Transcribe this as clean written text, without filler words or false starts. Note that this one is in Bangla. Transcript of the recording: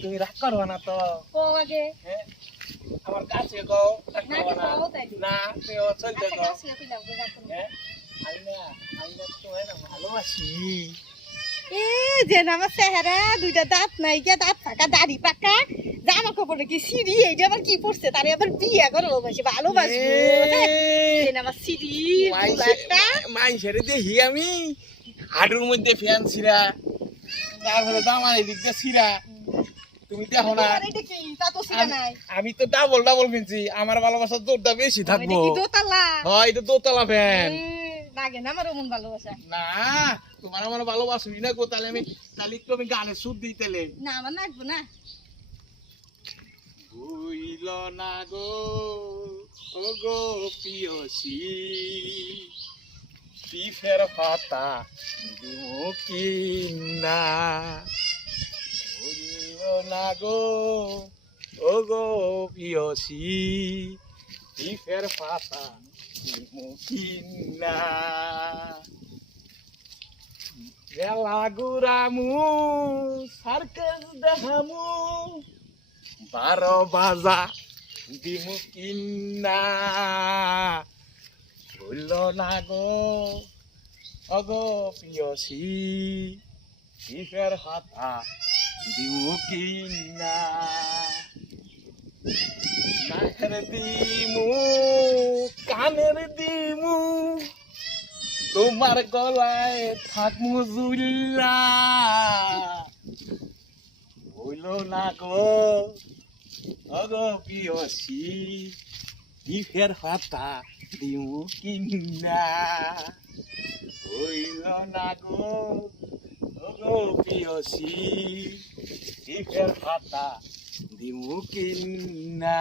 তুমি রাগ করো না তো আমার কাছে গো না তুই চলতে গো আমি না তোমায় না ভালোবাসি যে আমার চেহারা দুইটা দাঁত নাই গিয়া দাঁত ফাঁকা দাড়ি পাকা জামা কাপড় কি সিঁড়ি এই যে আবার কি পড়ছে তারে আবার বিয়ে করে ভালোবাসবো আমার সিঁড়ি মাইসেরে দেখি আমি হাঁটুর মধ্যে ফ্যান ছিড়া তারপরে দামার এদিক দিয়ে ছিড়া তুমি দেখো না আমি তো ডাবল ডাবল কিনছি আমার ভালোবাসার দৌড়টা বেশি থাকবো হয় এটা দোতলা ফ্যান লাগে না আমার মন ভালোবাসা না তোমার আমার ভালোবাসবি না গো তাহলে একটু আমি গানের সুর দিই তাহলে না আমার লাগবো না ভুইল না গো ও গো পিয়সী পিফের পাতা দিমুকি না ভুইল না গো ও গো পিয়সী পিফের পাতা দিমুকি না বেলা গুরামু সার্কাস দেখামু 12 বাজা দিমু কিনা ভুল না গো অগো পিয়সী পিফের হাতা দিমু কিনা নাকের দিমু কানের দিমু তোমার গলায় থাকমু জুল্লা হইল না গো অগো পিয়সী পিফের হাতা দিমু কিনা হইল না গো অগো পিয়সী পিফের হাতা দিমু কিনা